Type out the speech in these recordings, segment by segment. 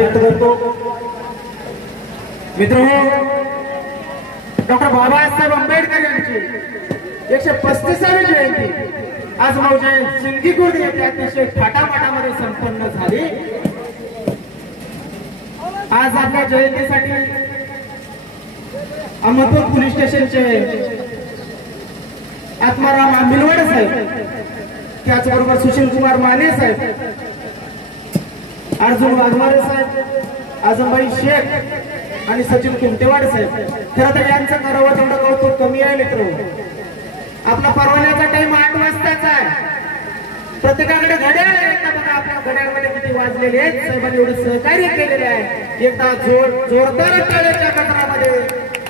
व्यक्त करतो। मित्रांनो, डॉक्टर बाबासाहेब आंबेडकर यांची 135वी जयंती आज मौजे सिंदीगुर्द येथे अतिशय थाटामाटामध्ये संपन्न झाली। आज आपल्या जयंतीसाठी अहमदपूर पोलीस स्टेशनचे आत्माराम आंबिलवाड साहेब, त्याचबरोबर सुशील कुमार माने साहेब, अर्जुन वाघमारे साहेब, आजमबाई शेख आणि सचिन कुमटेवाड साहेब, खरं तर यांचं करावं तेवढं कौतुक कमी आहे मित्र। आपला परवान्याचा टाइम 8 वाजताचा आहे। प्रत्येकाकडे घड्याळ आहे का बघा, आपल्या घड्याळमध्ये किती वाजलेले आहेत। साहेबांनी एवढे सहकार्य केलेले आहे। एकदा जोरदार टाळ्याच्या गजरामध्ये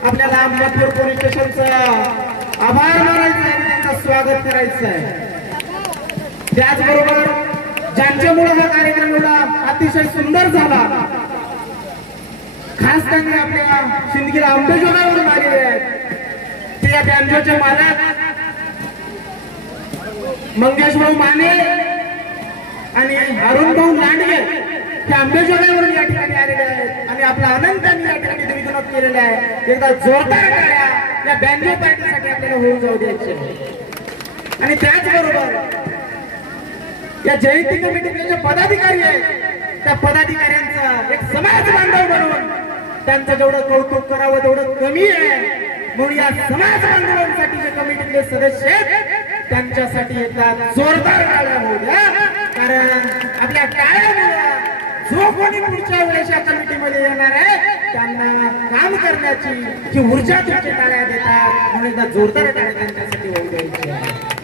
आपल्याला अहमदपूर पोलीस स्टेशनचा आभार मानायचा आहे, त्यांचं स्वागत करायचं आहे। त्याचबरोबर ज्यांच्यामुळे हा कार्यक्रम एवढा अतिशय सुंदर झाला, खास त्यांनी आपल्या सिंदगीला अंबेजोगाईवरून आलेले आहेत ते या बँजोचे मालक मंगेश भाऊ माने आणि अरुण भाऊ लांडगे ते अंबेजोगाईवरून या ठिकाणी आलेले आहेत आणि आपला आनंद त्यांनी या ठिकाणी विनोद केलेला आहे। एकदा जोरदार टाळ्या या बँजो पार्टीसाठी आपल्याला होऊन जाऊ द्यायचे। आणि त्याचबरोबर या जयंती कमिटीचे जे पदाधिकारी आहेत त्या पदाधिकाऱ्यांचा एक समाज बांधव म्हणून त्यांचं जेवढं कौतुक करावं तेवढं कमी आहे। म्हणून या समाज बांधवांसाठी जे कमिटीतले सदस्य आहेत त्यांच्यासाठी एकदा जोरदार टाळ्या होऊ द्या, कारण आपल्या टाळ्यामुळे जो कोणी पुढच्या वेळेस या कमिटीमध्ये येणार आहे त्यांना काम करण्याची जी ऊर्जा तुमच्या टाळ्या देतात, म्हणून एकदा जोरदार टाळ्या त्यांच्यासाठी होऊ द्यायची आहे।